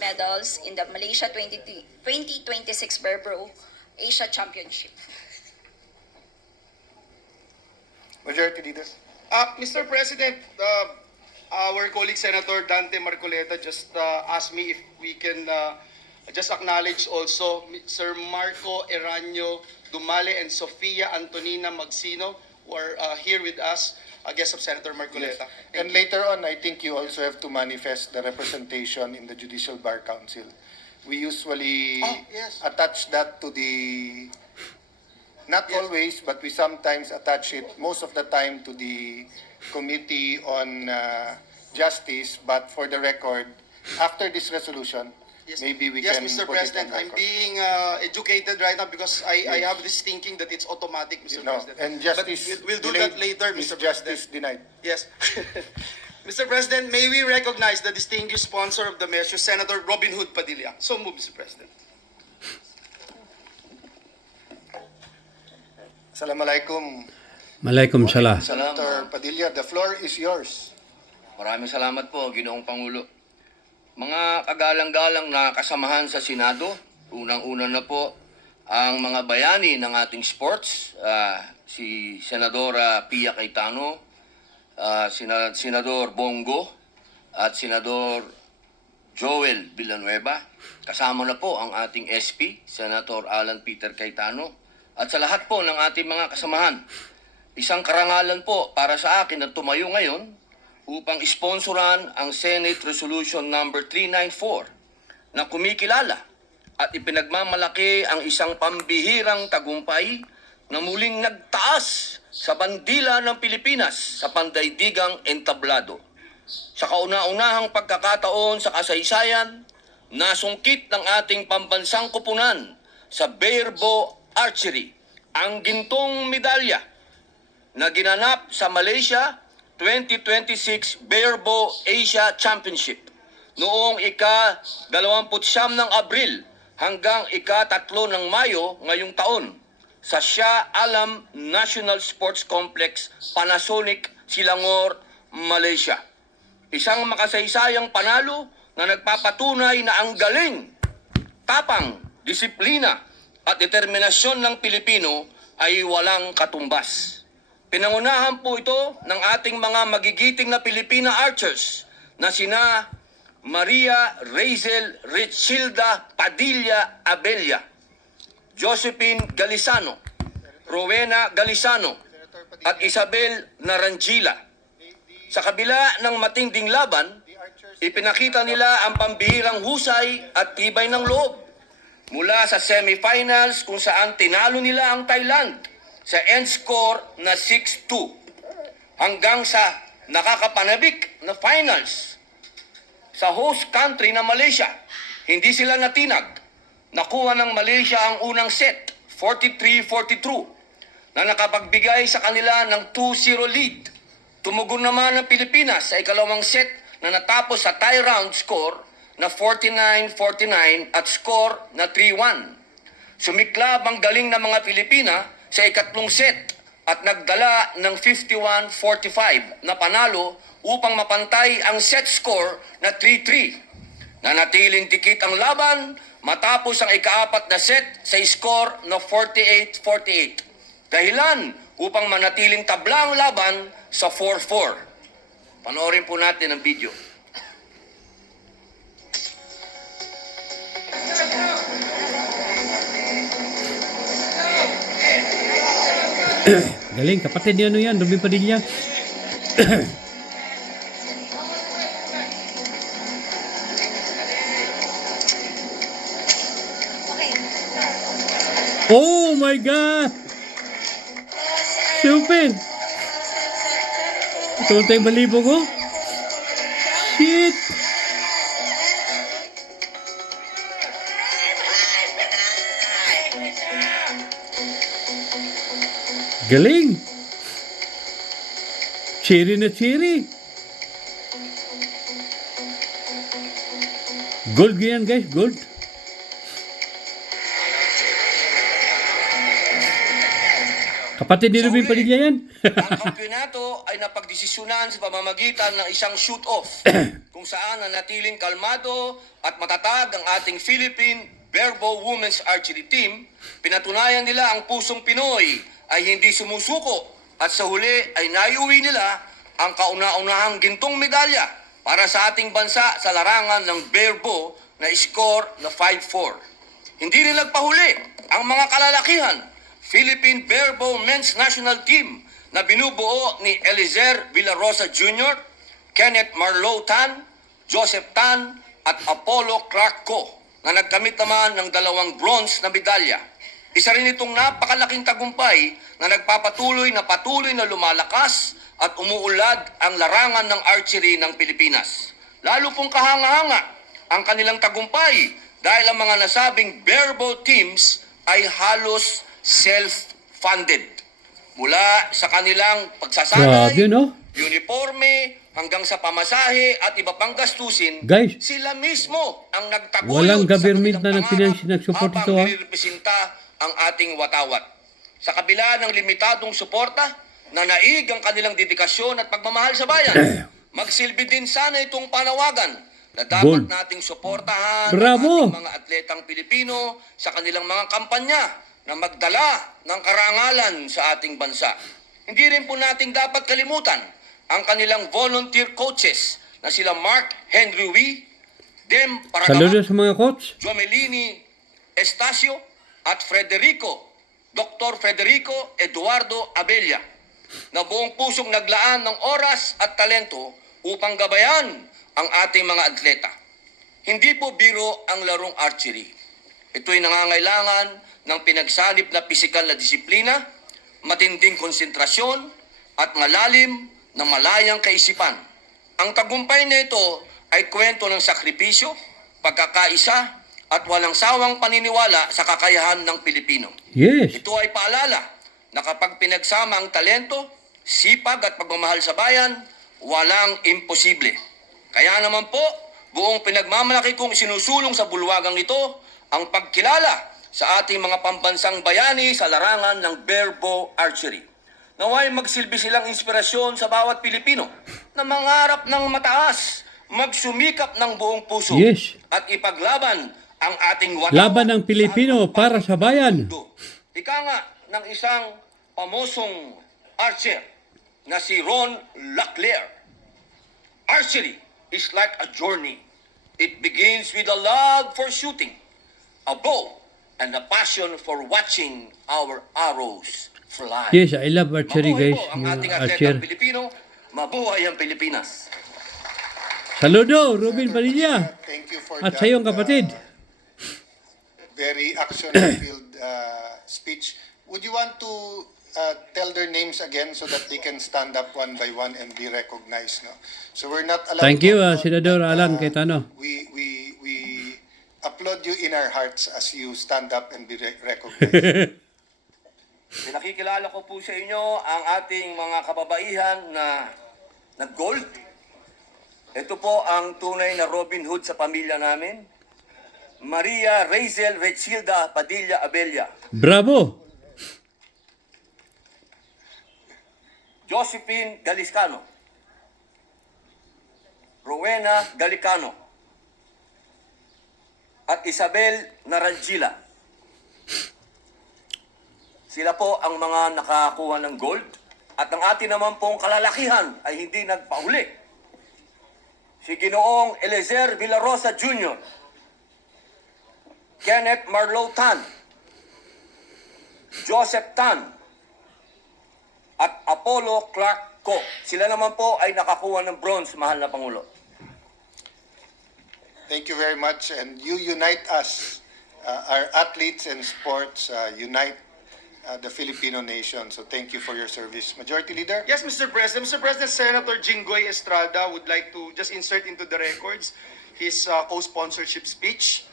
medals in the Malaysia 2026 Berbro Asia Championship. Majority Leader. Mr. President, our colleague Senator Dante Marcoleta just asked me if we can just acknowledge also Sir Marco Eranio Dumale and Sofia Antonina Magsino, who are here with us, a guest of Senator Marcoleta. And later on, I think you also have to manifest the representation in the Judicial Bar Council. We usually Yes. attach that to the, not Yes. always, but we sometimes attach it most of the time to the Committee on Justice. But for the record, after this resolution, Yes. maybe we Yes, can Mr. put President, it on I'm record. being educated right now because I Yes. have this thinking that it's automatic, Mr. No, President. and justice But we'll do delayed that later, is Mr. justice President. denied. Yes. Mr. President, may we recognize the distinguished sponsor of the measure, Senator Robin Hood Padilla. So move, Mr. President. Assalamualaikum. Malaikum salam. Senator Padilla, the floor is yours. Maraming salamat po, Ginoong Pangulo. Mga kagalang-galang na kasamahan sa Senado, unang-una na po ang mga bayani ng ating sports, si Senadora Pia Cayetano, Senador Bongo, at Senador Joel Villanueva. Kasama na po ang ating SP, Senator Alan Peter Cayetano, at sa lahat po ng ating mga kasamahan. Isang karangalan po para sa akin na tumayo ngayon upang sponsoran ang Senate Resolution number 394 na kumikilala at ipinagmamalaki ang isang pambihirang tagumpay na muling nagtaas sa bandila ng Pilipinas sa pandaigdigang entablado. Sa kauna-unahang pagkakataon sa kasaysayan, nasungkit ng ating pambansang kupunan sa Bearbow Archery ang gintong medalya na ginanap sa Malaysia 2026 Bearbow Asia Championship noong ika-29 ng Abril hanggang ika-3 ng Mayo ngayong taon sa Shah Alam National Sports Complex, Panasonic, Selangor, Malaysia. Isang makasaysayang panalo na nagpapatunay na ang galing, tapang, disiplina at determinasyon ng Pilipino ay walang katumbas. Pinangunahan po ito ng ating mga magigiting na Pilipina archers na sina Maria Razel Richilda Padilla Abella, Josephine Galisano, Rowena Galisano, at Isabel Narangila. Sa kabila ng matinding laban, ipinakita nila ang pambihirang husay at tibay ng loob. Mula sa semifinals kung saan tinalo nila ang Thailand sa end score na 6-2 hanggang sa nakakapanabik na finals sa host country na Malaysia. Hindi sila natinag. Nakuha ng Malaysia ang unang set, 43-42, na nakapagbigay sa kanila ng 2-0 lead. Tumugon naman ang Pilipinas sa ikalawang set na natapos sa tie round score na 49-49 at score na 3-1. Sumiklab ang galing ng mga Pilipina sa ikatlong set at nagdala ng 51-45 na panalo upang mapantay ang set score na 3-3. Nanatiling dikit ang laban matapos ang ikaapat na set sa score na 48-48. Dahilan upang manatiling tabla ang laban sa 4-4. Panoorin po natin ang video. Galing, kapatid niya ano yan, Ruby Padilla. Oh my God! Stupid! Ito tayong balibo ko. Shit! Galing! Cherry na cherry! Gold yan guys, gold. Kapatid ni Ruby Padilla yan. Ang kampyonato ay napagdesisyonan sa pamamagitan ng isang shoot-off kung saan nanatiling kalmado at matatag ang ating Philippine Barebow Women's Archery Team. Pinatunayan nila ang pusong Pinoy ay hindi sumusuko at sa huli ay naiuwi nila ang kauna-unahang gintong medalya para sa ating bansa sa larangan ng barebow na score na 5-4. Hindi rin nagpahuli ang mga kalalakihan, Philippine Barebow Men's National Team na binubuo ni Eliezer Villarosa Jr., Kenneth Marlo Tan, Joseph Tan at Apollo Clark Co na nagkamit naman ng 2 bronze na medalya. Isa rin itong napakalaking tagumpay na nagpapatuloy na lumalakas at umuulad ang larangan ng archery ng Pilipinas. Lalo pong kahanga-hanga ang kanilang tagumpay dahil ang mga nasabing barebow teams ay halos self-funded. Mula sa kanilang pagsasanay, Grabe, no? uniforme, hanggang sa pamasahe at iba pang gastusin, Guys, sila mismo ang nagtaguyod walang sa government kanilang na nagfinansi pangarap nagsupport ito, habang ha? nirepresenta ang ating watawat. Sa kabila ng limitadong suporta, nanaig ang kanilang dedikasyon at pagmamahal sa bayan. Magsilbi din sana itong panawagan na dapat Gold. nating suportahan Bravo! ang ating mga atletang Pilipino sa kanilang mga kampanya na magdala ng karangalan sa ating bansa. Hindi rin po nating dapat kalimutan ang kanilang volunteer coaches na sila Mark Henry Wee, Dem saludo Paragamat, sa mga coach. Jomelini Estacio at Dr. Federico Eduardo Abella na buong pusong naglaan ng oras at talento upang gabayan ang ating mga atleta. Hindi po biro ang larong archery. Ito'y nangangailangan ng pinagsanib na pisikal na disiplina, matinding konsentrasyon at malalim na malayang kaisipan. Ang tagumpay nito ay kwento ng sakripisyo, pagkakaisa at walang sawang paniniwala sa kakayahan ng Pilipino. Yes. Ito ay paalala na kapag pinagsama ang talento, sipag at pagmamahal sa bayan, walang imposible. Kaya naman po, buong pinagmamalaki kong sinusulong sa bulwagang ito ang pagkilala sa ating mga pambansang bayani sa larangan ng barebow archery. Naway magsilbi silang inspirasyon sa bawat Pilipino na mangarap ng mataas, magsumikap ng buong puso Yes. at ipaglaban ang ating watawat Laban ng Pilipino sa para sa bayan. mundo. Ika nga ng isang pamosong archer na si Ron Laclaire. Archery is like a journey. It begins with a love for shooting, a bow, and a passion for watching our arrows fly. Yes, I love archery, Mabuhay guys. po ang Mga ating archer. atletang Pilipino. Mabuhay ang Pilipinas. Saludo, Robin Padilla. Thank you for At that, sa iyong kapatid. very action-filled speech. Would you want to tell their names again so that they can stand up one by one and be recognized? No? So we're not allowed. Thank to you, applaud, Senador but, Alan Cayetano. We applaud you in our hearts as you stand up and be recognized. Pinakikilala ko po sa inyo ang ating mga kababaihan na nag-gold. Ito po ang tunay na Robin Hood sa pamilya namin. Maria Razel Rechilda Padilla Abella. Bravo. Josephine Galiscano. Rowena Galicano. At Isabel Narangila. Sila po ang mga nakakuha ng gold. At ang atin naman pong kalalakihan ay hindi nagpahuli. Si Ginoong Eliezer Villarosa Jr., Kenneth Marlo Tan, Joseph Tan, at Apollo Clark Co. Sila naman po ay nakakuha ng bronze, mahal na Pangulo. Thank you very much, and you unite us, our athletes and sports unite the Filipino nation. So thank you for your service, Majority Leader. Yes, Mr. President. Mr. President, Senator Jinggoy Estrada would like to just insert into the records his co-sponsorship speech.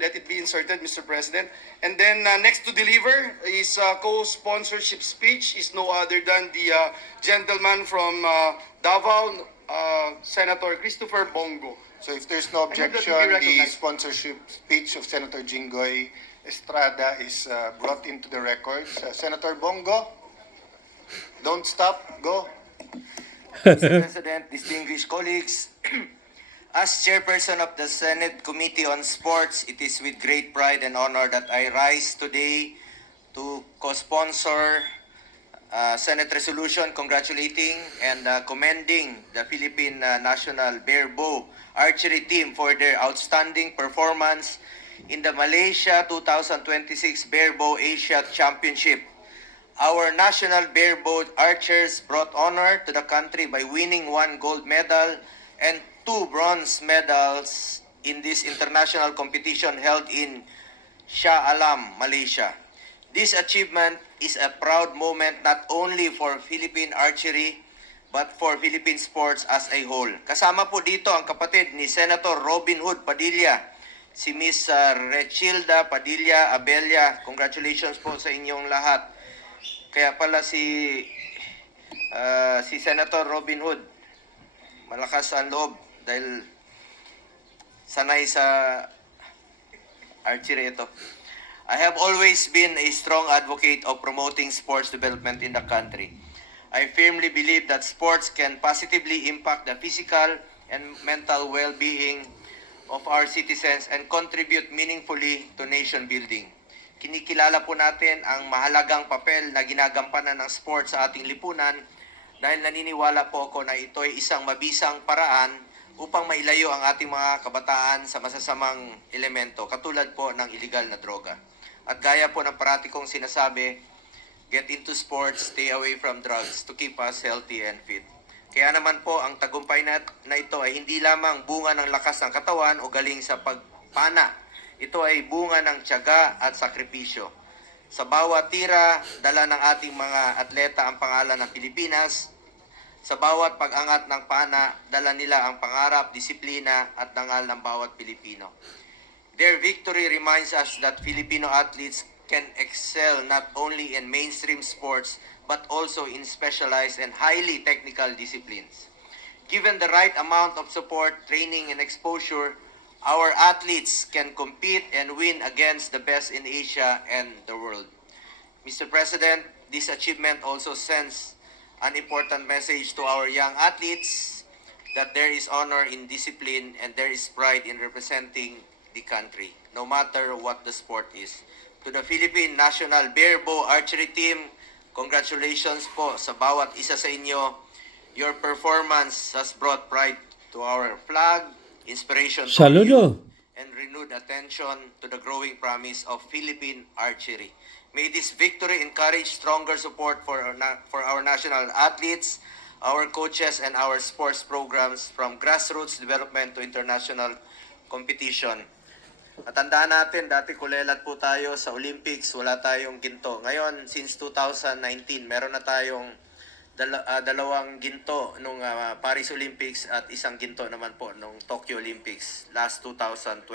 Let it be inserted, Mr. President. And then next to deliver his co-sponsorship speech is no other than the gentleman from Davao, Senator Christopher Bongo. So if there's no I hope that objection, will be the recognized. sponsorship speech of Senator Jinggoy Estrada is brought into the records. Senator Bongo, don't stop, go. Mr. President, distinguished colleagues, as chairperson of the Senate Committee on Sports, it is with great pride and honor that I rise today to co-sponsor Senate resolution congratulating and commending the Philippine National Bear Bow Archery Team for their outstanding performance in the Malaysia 2026 Bear Bow Asia Championship. Our national bear bow archers brought honor to the country by winning 1 gold medal and 2 bronze medals in this international competition held in Shah Alam, Malaysia. This achievement is a proud moment not only for Philippine archery but for Philippine sports as a whole. Kasama po dito ang kapatid ni Senator Robin Hood Padilla, si Miss Rechilda Padilla Abella. Congratulations po sa inyong lahat. Kaya pala si Senator Robin Hood, malakas ang loob dahil sanay sa archery ito. I have always been a strong advocate of promoting sports development in the country. I firmly believe that sports can positively impact the physical and mental well-being of our citizens and contribute meaningfully to nation building. Kinikilala po natin ang mahalagang papel na ginagampanan ng sports sa ating lipunan dahil naniniwala po ako na ito ay isang mabisang paraan upang mailayo ang ating mga kabataan sa masasamang elemento katulad po ng illegal na droga. At gaya po ng parati kong sinasabi, get into sports, stay away from drugs to keep us healthy and fit. Kaya naman po ang tagumpay na ito ay hindi lamang bunga ng lakas ng katawan o galing sa pagpana. Ito ay bunga ng tiyaga at sakripisyo. Sa bawat tira, dala ng ating mga atleta ang pangalan ng Pilipinas. Sa bawat pag-angat ng pana, dala nila ang pangarap, disiplina at dangal ng bawat Pilipino. Their victory reminds us that Filipino athletes can excel not only in mainstream sports but also in specialized and highly technical disciplines. Given the right amount of support, training, and exposure, our athletes can compete and win against the best in Asia and the world. Mr. President, this achievement also sends an important message to our young athletes that there is honor in discipline and there is pride in representing the country, no matter what the sport is. To the Philippine National Bear Bow Archery Team, congratulations po sa bawat isa sa inyo. Your performance has brought pride to our flag, inspiration to our Saludo. youth, and renewed attention to the growing promise of Philippine archery. May this victory encourage stronger support for our national athletes, our coaches, and our sports programs from grassroots development to international competition. At tandaan natin, dati kulelat po tayo sa Olympics, wala tayong ginto. Ngayon, since 2019, meron na tayong dalawang ginto nung Paris Olympics at isang ginto naman po nung Tokyo Olympics last 2021.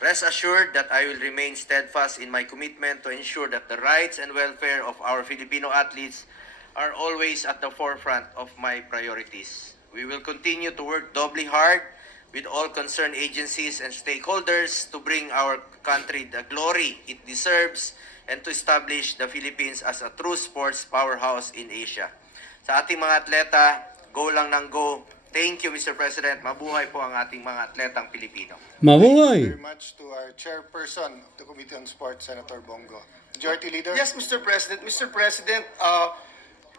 Rest assured that I will remain steadfast in my commitment to ensure that the rights and welfare of our Filipino athletes are always at the forefront of my priorities. We will continue to work doubly hard with all concerned agencies and stakeholders to bring our country the glory it deserves and to establish the Philippines as a true sports powerhouse in Asia. Sa ating mga atleta, go lang ng go. Thank you, Mr. President. Mabuhay po ang ating mga atletang Pilipino. Mabuhay! Very much to our chairperson of the Committee on Sports, Senator Bongo. Majority Leader? Yes, Mr. President. Mr. President,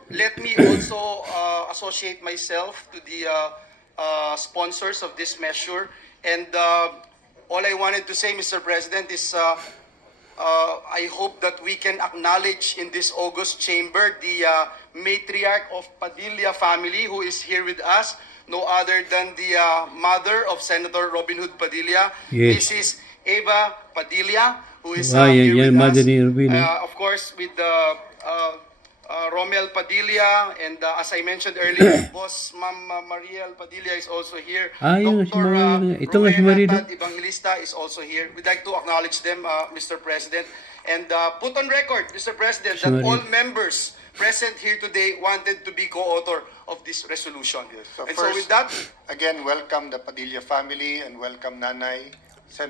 let me also associate myself to the sponsors of this measure. And all I wanted to say, Mr. President, is I hope that we can acknowledge in this August chamber the matriarch of Padilla family who is here with us, no other than the mother of Senator Robin Hood Padilla, Yes. Mrs. Eva Padilla, who is Ah, yan, here yan, with mother us. ni Robin, Of course, with Romel Padilla, and as I mentioned earlier, Boss Ma'am Mariel Padilla is also here. Ah, yun, si Dr. Mariel. Ito nga si Mariel. Tad Evangelista is also here. We'd like to acknowledge them, Mr. President, and put on record, Mr. President, that Mariel. all members present here today wanted to be co-author of this resolution. So And so first, with that, again, welcome the Padilla family and welcome Nanay.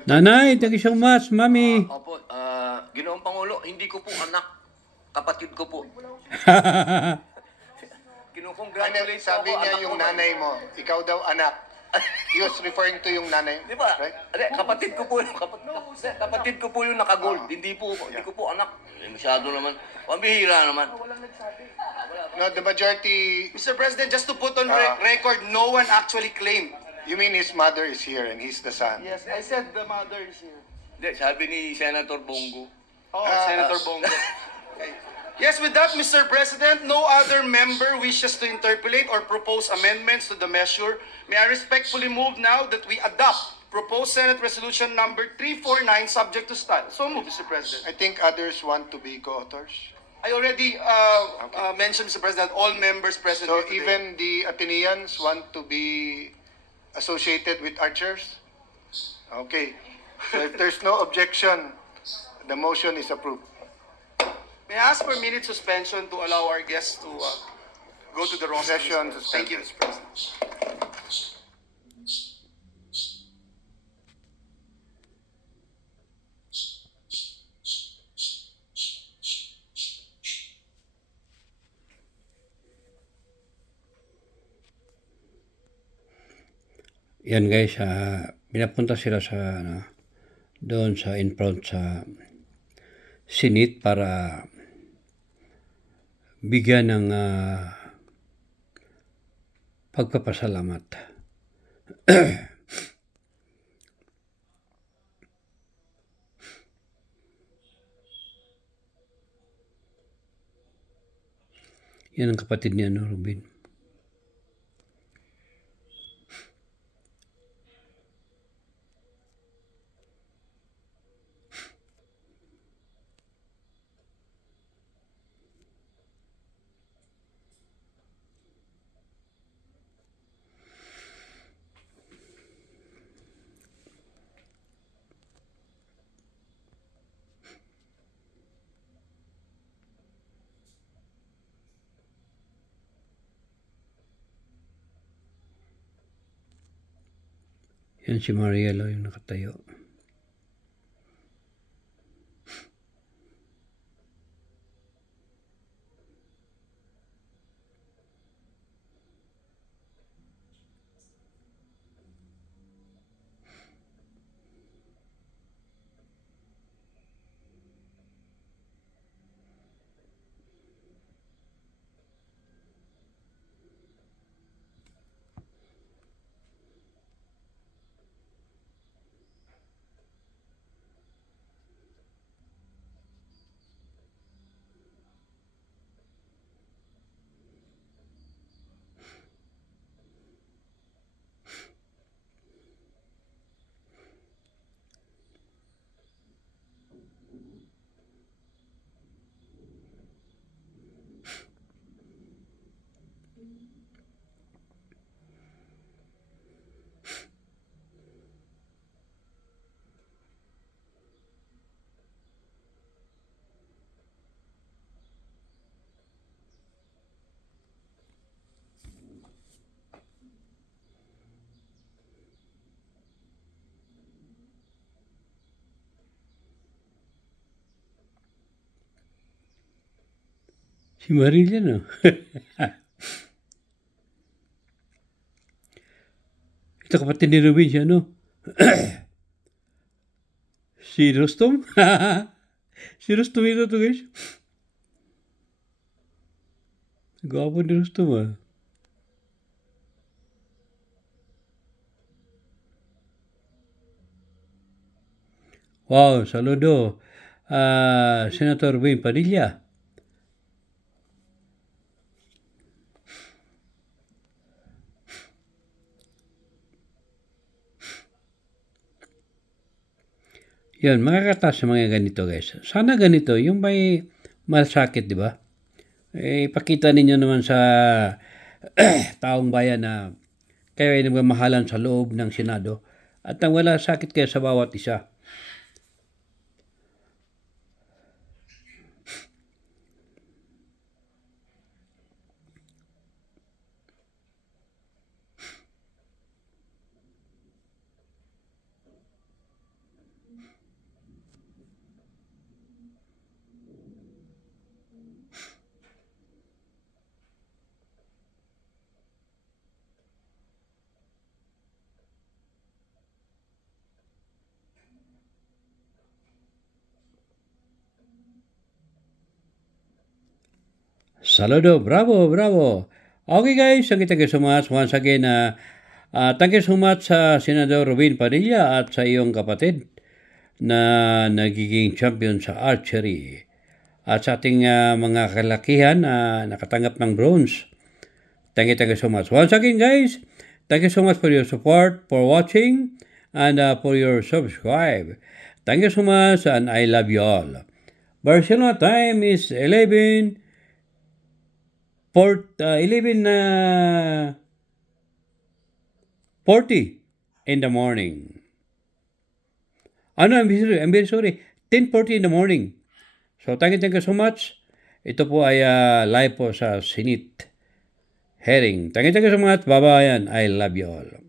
Nanay, thank you so much, mami. Opo, Ginoong Pangulo, hindi ko po anak, kapatid ko po. Kinukongratulate Sabi ako, niya anak yung ko. nanay mo, ikaw daw anak. He was referring to yung nanay. Di ba? Right? Kapatid ko po yung kapatid ko po yung naka-gold. Hindi ko po anak. Masyado naman. Pambihira naman. No, the majority, Mr. President, just to put on Ah. record, no one actually claimed. you mean his mother is here and he's the son? Yes, I said the mother is here. Hindi, sabi ni Senator Bongo. Oh, Senator Bongo. Okay. Yes, with that, Mr. President, no other member wishes to interpolate or propose amendments to the measure. May I respectfully move now that we adopt proposed Senate Resolution number 349 subject to style. So move, Mr. President. I think others want to be co-authors. I already mentioned, Mr. President, all members present So here today. even the Athenians want to be associated with archers? Okay. So if there's no objection, the motion is approved. May I ask for a minute suspension to allow our guests to go to the roster? Session Thank you, suspended. Mr. President. Yan guys, pinapunta sila sa doon sa in front sa Senate para bigyan ng pagpapasalamat. Yan ang kapatid ni Rubin. Yan si Marielo yung nakatayo. Si Marilyn, no? Ito kapatid ni Rubin siya, no? Si Rostom? Si Rostom ito to, guys. Gwapo ni Rostom, ah. Wow, saludo. Senator Rubin Padilla. Yun, makakatas sa mga ganito guys. Sana ganito, yung may masakit, di ba? Ipakita ninyo naman sa taong bayan na kayo ay nagmamahalan sa loob ng Senado at nang wala sakit kayo sa bawat isa. Saludo, bravo, bravo. Okay guys, thank you so much. Once again, thank you so much sa Senador Robin Padilla at sa iyong kapatid na nagiging champion sa archery. At sa ating mga kalakihan na nakatanggap ng bronze. Thank you so much. Once again guys, thank you so much for your support, for watching, and for your subscribe. Thank you so much and I love you all. Barcelona time is 11:40 in the morning. I'm very sorry. 10:40 in the morning. So thank you so much. Ito po ay live po sa Senate hearing. Thank you so much. Bye-bye and I love you all.